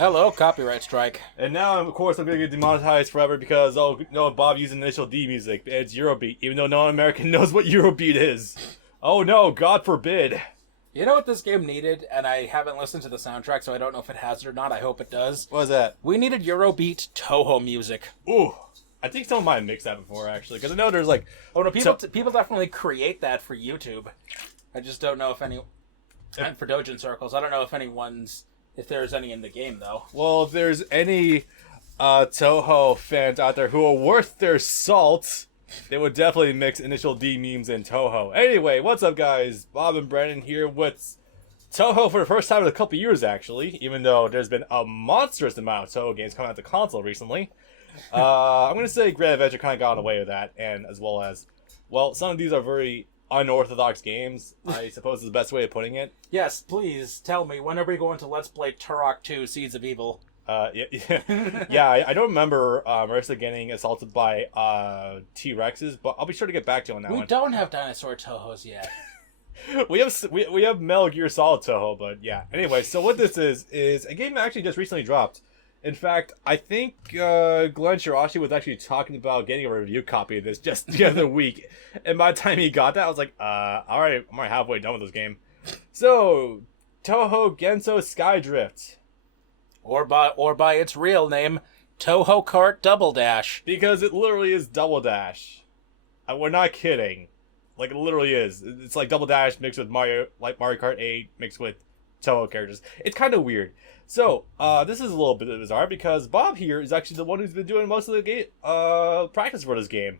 Hello, copyright strike. And now, of course, I'm going to get demonetized forever because, oh, no, Bob used initial D music. It's Eurobeat, even though no American knows what Eurobeat is. Oh no, God forbid. You know what this game needed, and I haven't listened to the soundtrack, so I don't know if it has it or not. I hope it does. What was that? We needed Eurobeat Touhou music. Ooh. I think someone might have mixed that before, actually, because I know there's like... Oh, no, people definitely create that for YouTube. I just don't know if any... And for Doujin circles, I don't know if there's any in the game, though. Well, if there's any Touhou fans out there who are worth their salt, they would definitely mix initial D memes in Touhou. Anyway, what's up, guys? Bob and Brandon here with Touhou for the first time in a couple years, even though there's been a monstrous amount of Touhou games coming out to console recently. I'm going to say Grand Adventure kind of got away with that, and as well as, well, some of these are very unorthodox games, I suppose is the best way of putting it. Yes, please tell me, when are we going to Let's Play Turok 2 Seeds of Evil? Yeah, I don't remember Marissa getting assaulted by T-Rexes, but I'll be sure to get back to you on that one. We don't have dinosaur Touhous yet. we have Metal Gear Solid Touhou, but yeah. Anyway, so what this is a game that actually just recently dropped. In fact, I think Glenn Shirashi was actually talking about getting a review copy of this just the other week. And by the time he got that, I was like, alright, I'm already halfway done with this game. So, Touhou Gensou Skydrift. Or by its real name, Touhou Kart Double Dash. Because it literally is Double Dash. We're not kidding. Like, it literally is. It's like Double Dash mixed with Mario Kart 8 mixed with Touhou characters. It's kind of weird. So, this is a little bit bizarre because Bob here is actually the one who's been doing most of the game, practice for this game.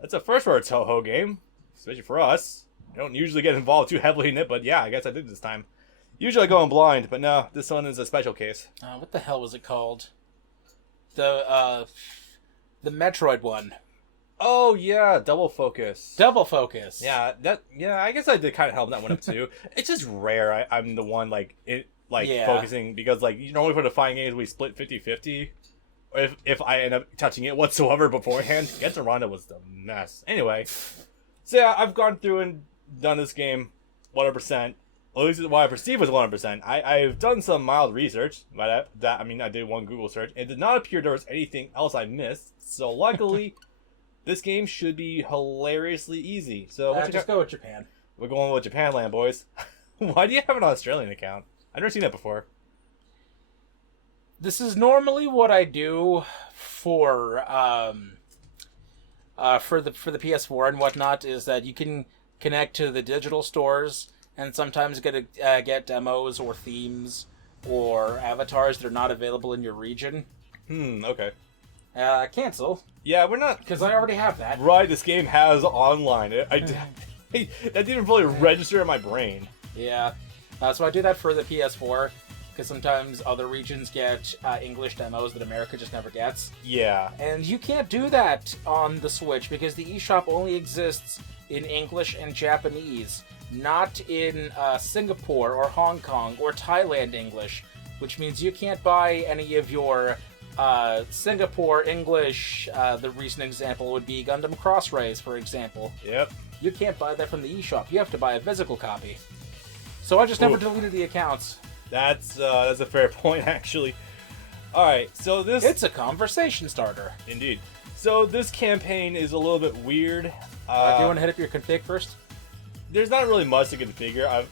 That's a first for a Touhou game, especially for us. I don't usually get involved too heavily in it, but yeah, I guess I did this time. Usually I go in blind, but no, this one is a special case. What the hell was it called? The Metroid one. Oh yeah, Double Focus. Double Focus. Yeah, I guess I did kind of help that one up too. It's just rare. I'm the one focusing because you normally for the fighting games we split 50-50. If I end up touching it whatsoever beforehand. Gensou Ronda was the mess. Anyway, so yeah, I've gone through and done this game 100%. Well, at least what I perceive was 100%. I've done some mild research. By that I mean I did one Google search. It did not appear there was anything else I missed. So luckily, this game should be hilariously easy. So just go with Japan. We're going with Japanland, boys. Why do you have an Australian account? I've never seen that before. This is normally what I do for the PS4 and whatnot. Is that you can connect to the digital stores and sometimes get demos or themes or avatars that are not available in your region. Okay. Cancel. Yeah, we're not... Because I already have that. Right, this game has online. That didn't even fully register in my brain. Yeah. So I do that for the PS4, because sometimes other regions get English demos that America just never gets. Yeah. And you can't do that on the Switch, because the eShop only exists in English and Japanese, not in Singapore or Hong Kong or Thailand English, which means you can't buy any of your Singapore English. The recent example would be Gundam Cross Rays, for example. Yep. You can't buy that from the eShop. You have to buy a physical copy. So I just never deleted the accounts. That's a fair point, actually. Alright, so this... It's a conversation starter. Indeed. So this campaign is a little bit weird. Do you want to hit up your config first? There's not really much to configure.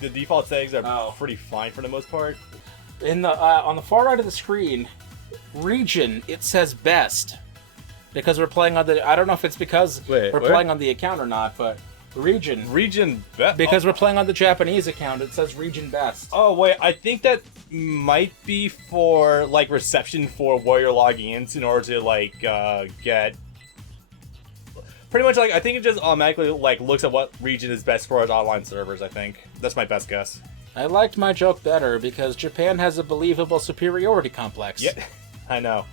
The default settings are pretty fine for the most part. In the on the far right of the screen, region, it says best. Because we're playing on the... I don't know if it's because we're playing on the account or not, but... Region best? Because we're playing on the Japanese account, it says region best. Oh, wait, I think that might be for, reception for where you're logging in order to, get... Pretty much, I think it just automatically, looks at what region is best for its online servers, I think. That's my best guess. I liked my joke better, because Japan has a believable superiority complex. Yeah, I know.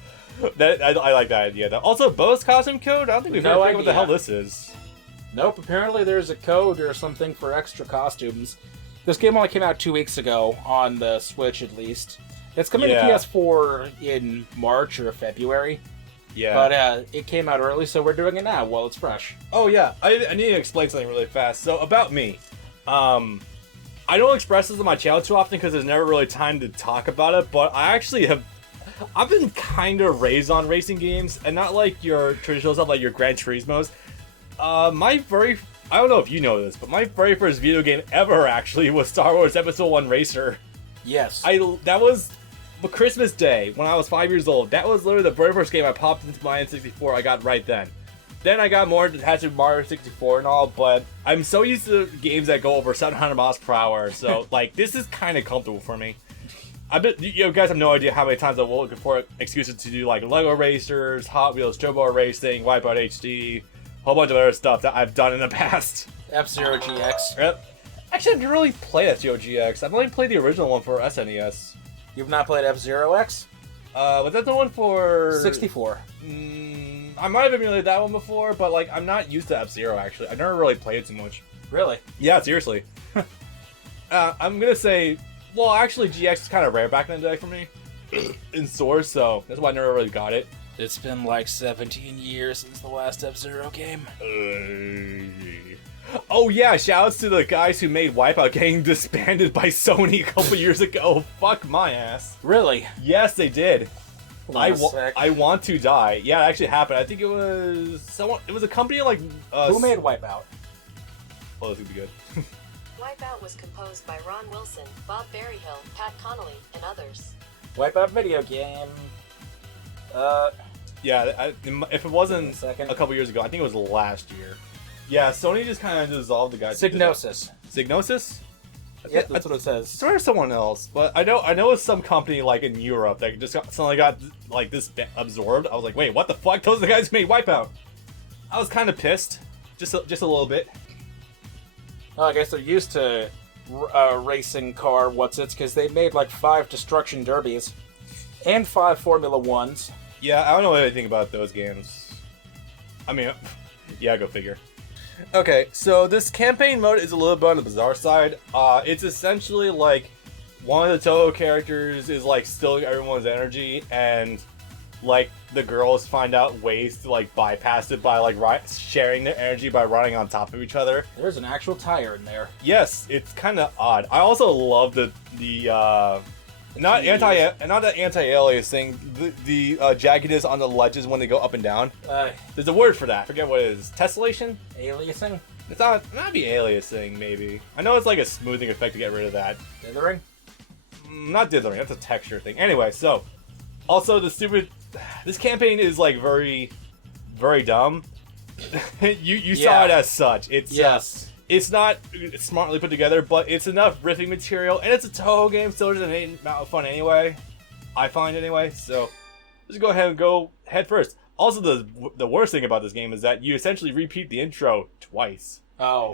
I like that idea, though. Also, Bo's costume code? I don't think we've ever figured what the hell this is. Nope, apparently there's a code or something for extra costumes. This game only came out 2 weeks ago, on the Switch at least. It's coming to PS4 in March or February. Yeah. But it came out early, so we're doing it now while it's fresh. Oh, yeah. I need to explain something really fast. So, about me. I don't express this on my channel too often because there's never really time to talk about it, but I actually have... I've been kind of raised on racing games, and not like your traditional stuff like your Gran Turismos. I don't know if you know this, but my very first video game ever actually was Star Wars Episode 1 Racer. Yes. That was Christmas Day when I was 5 years old. That was literally the very first game I popped into my N64 I got right then. Then I got more attached to Mario 64 and all, but I'm so used to games that go over 700 miles per hour, so like this is kind of comfortable for me. You guys have no idea how many times I've been looking for excuses to do like Lego Racers, Hot Wheels Turbo Racing, Wipeout HD, a whole bunch of other stuff that I've done in the past. F-Zero GX. Yep. Actually, I didn't really play F-Zero GX. I've only played the original one for SNES. You've not played F-Zero X? Was that the one for 64? I might have emulated that one before, but like I'm not used to F-Zero actually. I never really played it too much. Really? Yeah, seriously. I'm gonna say, well, actually, GX is kind of rare back in the day for me in stores, so that's why I never really got it. It's been like 17 years since the last F-Zero game. Oh yeah, shoutouts to the guys who made Wipeout getting disbanded by Sony a couple years ago. Fuck my ass. Really? Yes, they did. I want to die. Yeah, it actually happened. I think it was someone. It was a company like. Who made Wipeout? Oh, this would be good. Wipeout was composed by Ron Wilson, Bob Berryhill, Pat Connolly, and others. Wipeout video game. Yeah, if it wasn't a couple years ago, I think it was last year. Yeah, Sony just kind of dissolved the guys. Psygnosis. Psygnosis? Yeah, that's what it says. I swear someone else, but I know it's some company like in Europe that just suddenly got like this absorbed. I was like, wait, what the fuck? Those are the guys who made Wipeout. I was kind of pissed, just a little bit. Well, I guess they're used to racing car what's-its because they made like 5 Destruction Derbies and 5 Formula 1s. Yeah, I don't know anything about those games. I mean, yeah, go figure. Okay, so this campaign mode is a little bit on the bizarre side. It's essentially like one of the Touhou characters is like stealing everyone's energy, and like the girls find out ways to like bypass it by like sharing their energy by running on top of each other. There's an actual tire in there. Yes, it's kind of odd. I also love the not the anti-alias thing, the jaggedness on the ledges when they go up and down. There's a word for that. I forget what it is. Tessellation? Aliasing? It's not the aliasing, maybe. I know it's like a smoothing effect to get rid of that. Dithering? Not dithering. That's a texture thing. Anyway, so also this campaign is like very, very dumb. you saw it as such. It's yes. It's not smartly put together, but it's enough riffing material, and it's a Touhou game, so it's an amount of fun anyway. I find anyway, so let's go ahead and go head first. Also, the worst thing about this game is that you essentially repeat the intro twice. Oh.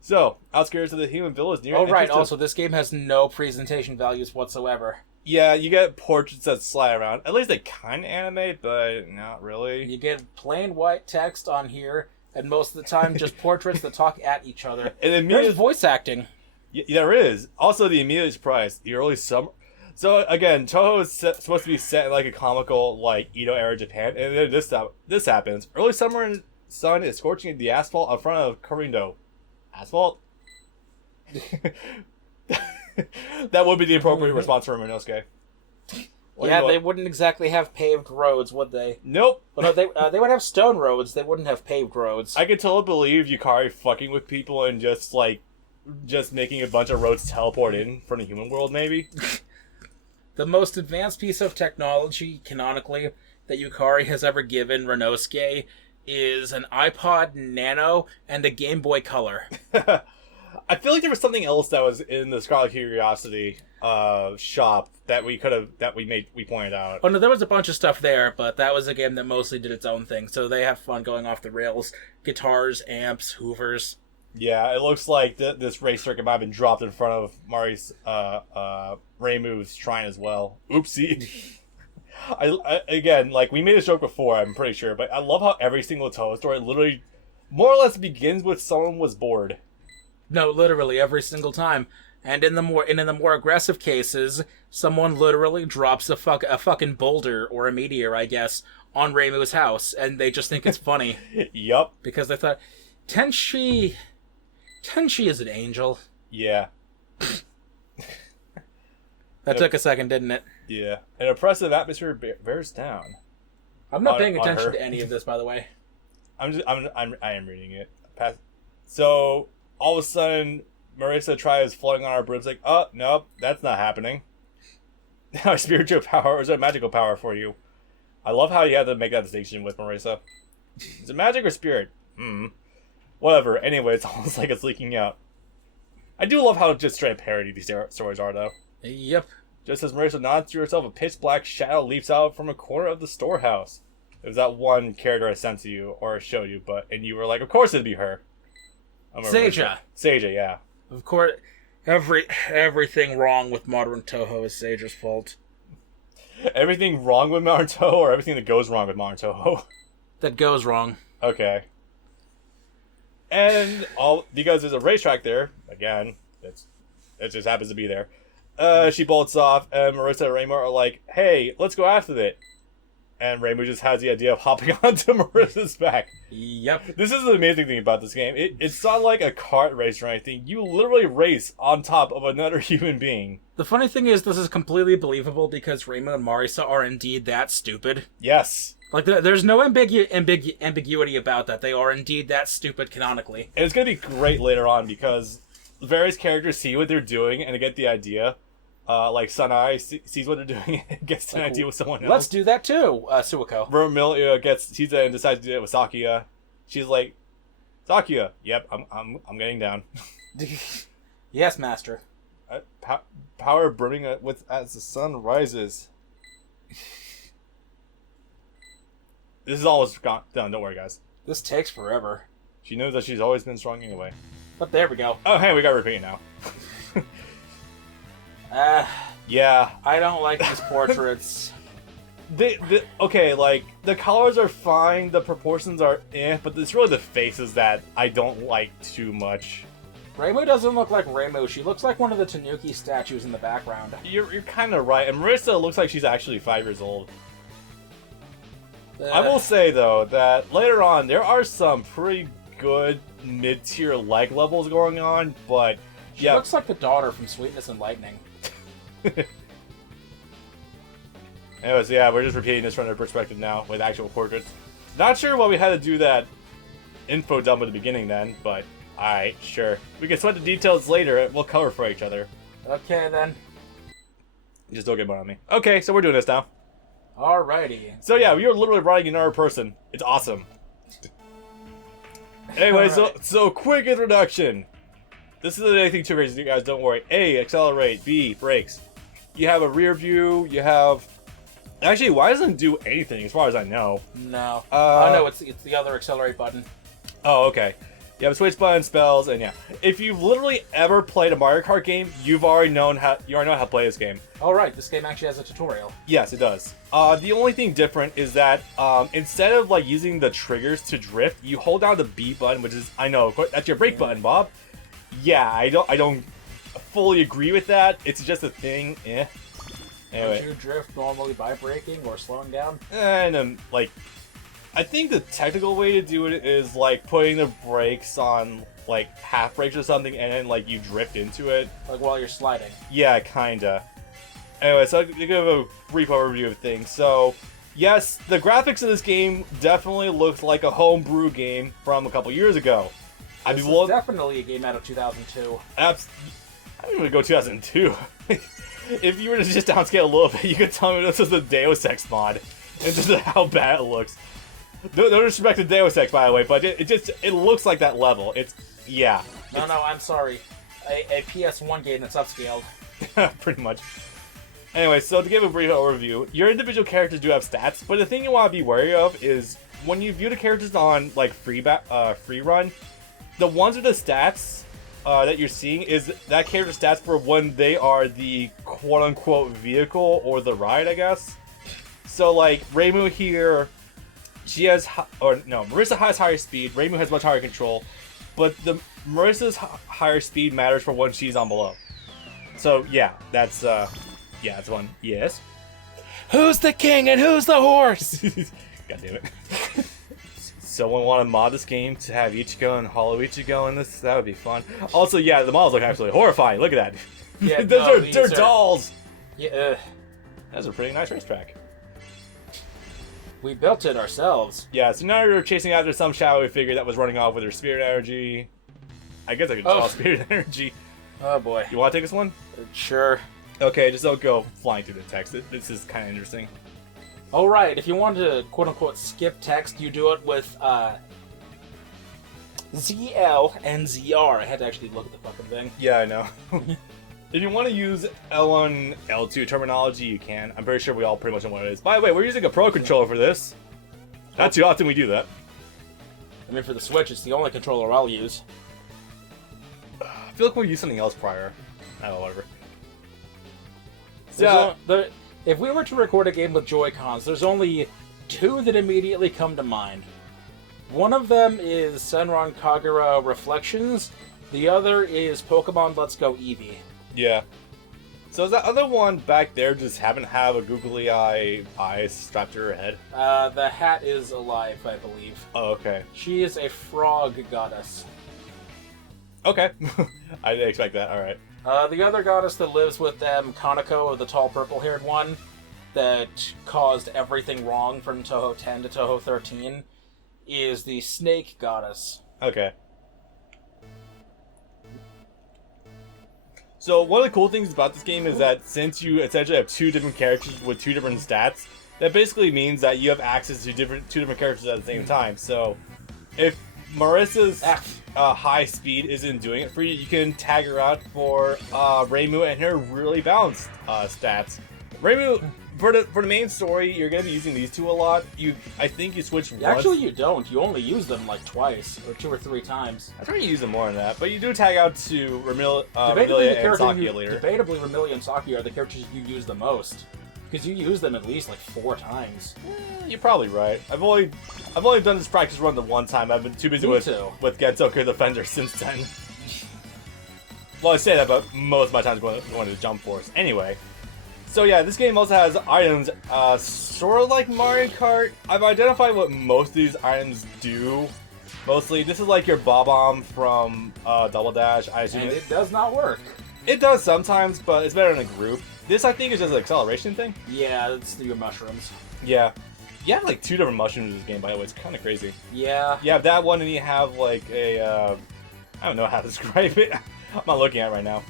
So, outskirts of the human village near... Oh, right, also, this game has no presentation values whatsoever. Yeah, you get portraits that slide around. At least they kind of animate, but not really. You get plain white text on here, and most of the time, just portraits that talk at each other. And there's voice acting. Yeah, there is. Also, the immediate surprise, the early summer. So again, Touhou is supposed to be set in like a comical, like Edo era Japan, and then this happens. Early summer and sun is scorching the asphalt in front of Korindo. Asphalt. That would be the appropriate response for Minosuke. Yeah, they wouldn't exactly have paved roads, would they? Nope. Well, no, they would have stone roads. They wouldn't have paved roads. I could totally believe Yukari fucking with people and just making a bunch of roads teleport in from the human world, maybe. The most advanced piece of technology, canonically, that Yukari has ever given Renosuke is an iPod Nano and a Game Boy Color. I feel like there was something else that was in the Scarlet Curiosity shop that we pointed out. Oh no, there was a bunch of stuff there, but that was a game that mostly did its own thing, so they have fun going off the rails. Guitars, amps, hoovers. Yeah, it looks like this race circuit might have been dropped in front of Mari's Reimu's shrine as well. Oopsie. I again, like, we made this joke before, I'm pretty sure, but I love how every single Touhou story literally more or less begins with someone was bored. No, literally every single time. And in the more aggressive cases, someone literally drops a fucking boulder or a meteor, I guess, on Reimu's house, and they just think it's funny. Yup. Because they thought Tenshi is an angel. Yeah. That took a second, didn't it? Yeah. An oppressive atmosphere bears down. I'm not paying on attention her. to any of this, by the way. I am reading it. So all of a sudden, Marissa tries floating on our bribs like, oh, nope, that's not happening. A spiritual power, or is it a magical power for you? I love how you have to make that distinction with Marissa. Is it magic or spirit? Whatever. Anyway, it's almost like it's leaking out. I do love how just straight up parody these stories are, though. Yep. Just as Marissa nods to herself, a pitch black shadow leaps out from a corner of the storehouse. It was that one character I sent to you, or showed you, and you were like, of course it'd be her. Seija. Seija, yeah. Of course, everything wrong with modern Touhou is Seija's fault. Everything wrong with modern Touhou, or everything that goes wrong with modern Touhou? That goes wrong. Okay. And because there's a racetrack there, again, it just happens to be there. She bolts off, and Marissa and Reimu are like, hey, let's go after it. And Reimu just has the idea of hopping onto Marissa's back. Yep. This is the amazing thing about this game. It's not like a kart race or anything. You literally race on top of another human being. The funny thing is, this is completely believable because Reimu and Marisa are indeed that stupid. Yes. Like, there's no ambiguity about that. They are indeed that stupid canonically. And it's going to be great later on because various characters see what they're doing and they get the idea. Like Sanai sees what they're doing and gets an idea with someone else. Let's do that too, Suiko. Vermilia sees that and decides to do it with Sakia. She's like, Sakia, yep, I'm getting down. Yes, master. Power burning as the sun rises. This is almost done. Don't worry, guys. This takes forever. She knows that she's always been strong anyway. But there we go. Oh, hey, we got repeat now. Yeah. I don't like these portraits. Okay, like, the colors are fine, the proportions are but it's really the faces that I don't like too much. Reimu doesn't look like Reimu. She looks like one of the Tanuki statues in the background. You're kind of right. And Marissa looks like she's actually 5 years old. I will say, though, that later on, there are some pretty good mid-tier leg levels going on, but she looks like the daughter from Sweetness and Lightning. Anyways, yeah, we're just repeating this from their perspective now with actual portraits. Not sure why we had to do that info dump at the beginning then, but alright, sure. We can sweat the details later, we'll cover for each other. Okay, then. Just don't get more on me. Okay, so we're doing this now. Alrighty. So yeah, you're literally riding another person. It's awesome. Anyway, right. so quick introduction. This isn't anything too crazy, you guys, don't worry. A, accelerate. B, brakes. You have a rear view, you have... Actually, why doesn't it do anything, as far as I know? No. Oh, no, it's the other accelerate button. Oh, okay. You have a switch button, spells, and yeah. If you've literally ever played a Mario Kart game, you already know how to play this game. Oh, right. This game actually has a tutorial. Yes, it does. The only thing different is that instead of like using the triggers to drift, you hold down the B button, which is, I know, that's your brake button, Bob. Yeah, I don't fully agree with that. It's just a thing. Anyway. Don't you drift normally by braking or slowing down? And like, I think the technical way to do it is like putting the brakes on like half brakes or something, and then like you drift into it. Like while you're sliding. Yeah, kinda. Anyway, so I'll give a brief overview of things. So, yes, the graphics of this game definitely looks like a homebrew game from a couple years ago. This is definitely a game out of 2002. I'm gonna go 2002. If you were to just downscale a little bit, you could tell me this is a Deus Ex mod. And just how bad it looks. No disrespect to Deus Ex, by the way, but it looks like that level. Yeah. No, I'm sorry. A PS1 game that's upscaled. Pretty much. Anyway, so to give a brief overview, your individual characters do have stats, but the thing you want to be wary of is when you view the characters on like free run, the ones with the stats that you're seeing is that character stats for when they are the quote-unquote vehicle or the ride, I guess. So like Reimu here, Marissa has higher speed, Reimu has much higher control, but Marissa's higher speed matters for when she's on below. So yeah, that's one. Yes. Who's the king and who's the horse? God damn it. someone want to mod this game to have Ichigo and Hollow Ichigo in this, that would be fun. Also, yeah, the models look absolutely horrifying. Look at that. Yeah, they're dolls. Yeah. That's a pretty nice racetrack. We built it ourselves. Yeah, so now you're chasing after some shadowy figure that was running off with her spirit energy. I guess I could draw spirit energy. Oh boy. You want to take this one? Sure. Okay, just don't go flying through the text. This is kind of interesting. Oh right, if you want to quote-unquote skip text, you do it with ZL and ZR. I had to actually look at the fucking thing. Yeah, I know. If you want to use L1, L2 terminology, you can. I'm pretty sure we all pretty much know what it is. By the way, we're using a Pro controller for this. Not too often we do that. I mean, for the Switch, it's the only controller I'll use. I feel like we'll use something else prior. Oh, whatever. If we were to record a game with Joy-Cons, there's only two that immediately come to mind. One of them is Senran Kagura Reflections. The other is Pokemon Let's Go Eevee. Yeah. So is that other one back there just happen to have a googly eyes strapped to her head? The hat is alive, I believe. Oh, okay. She is a frog goddess. Okay. I didn't expect that, alright. The other goddess that lives with them, Kaneko, the tall purple-haired one, that caused everything wrong from Touhou 10 to Touhou 13, is the snake goddess. Okay. So one of the cool things about this game is that since you essentially have two different characters with two different stats, that basically means that you have access to two different characters at the same time. So if Marissa's high speed isn't doing it for you, you can tag her out for Reimu and her really balanced stats. Reimu, for the main story, you're going to be using these two a lot. I think you switch once. Actually, you don't. You only use them like twice, or 2 or 3 times. I thought you use them more than that, but you do tag out to Remilia and Sakia later. Debatably, Remilia and Sakia are the characters you use the most. Because you use them at least like 4 times. You're probably right. I've only done this practice run the one time. I've been too busy with Gensou Defender since then. Well, I say that, but most of my time is going to Jump Force. Anyway, so yeah, this game also has items sort of like Mario Kart. I've identified what most of these items do. Mostly, this is like your Bob-omb from Double Dash. I assume and it does not work. It does sometimes, but it's better in a group. This, I think, is just an acceleration thing. Yeah, it's your mushrooms. Yeah. You have, like, 2 different mushrooms in this game, by the way. It's kind of crazy. Yeah. You have that one, and you have, like, a, I don't know how to describe it. I'm not looking at it right now.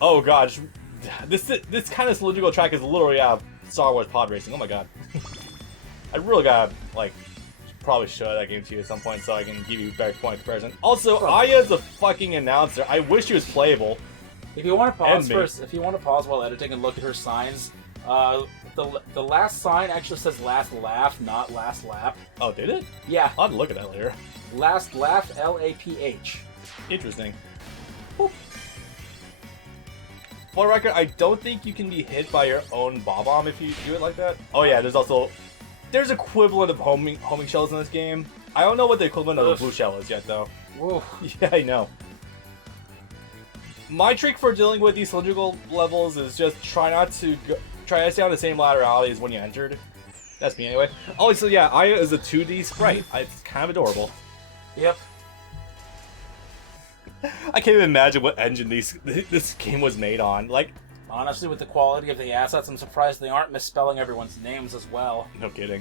Oh, gosh. This kind of cylindrical track is literally out of Star Wars pod racing. Oh, my God. I really gotta, like, probably show that game to you at some point so I can give you better point comparison. Also, Aya's a fucking announcer. I wish she was playable. If you want to pause first, if you want to pause while editing and look at her signs, the last sign actually says "last laugh," not "last lap." Oh, did it? Yeah. I'll have to look at that later. Last laugh, LAPH. Interesting. Boop. For the record, I don't think you can be hit by your own Bob-omb if you do it like that. Oh yeah, there's equivalent of homing shells in this game. I don't know what the equivalent of the blue shell is yet though. Whoa. Yeah, I know. My trick for dealing with these cylindrical levels is just try to stay on the same laterality as when you entered. That's me anyway. Oh, so yeah, Aya is a 2D sprite. It's kind of adorable. Yep. I can't even imagine what engine this game was made on. Like, honestly, with the quality of the assets, I'm surprised they aren't misspelling everyone's names as well. No kidding.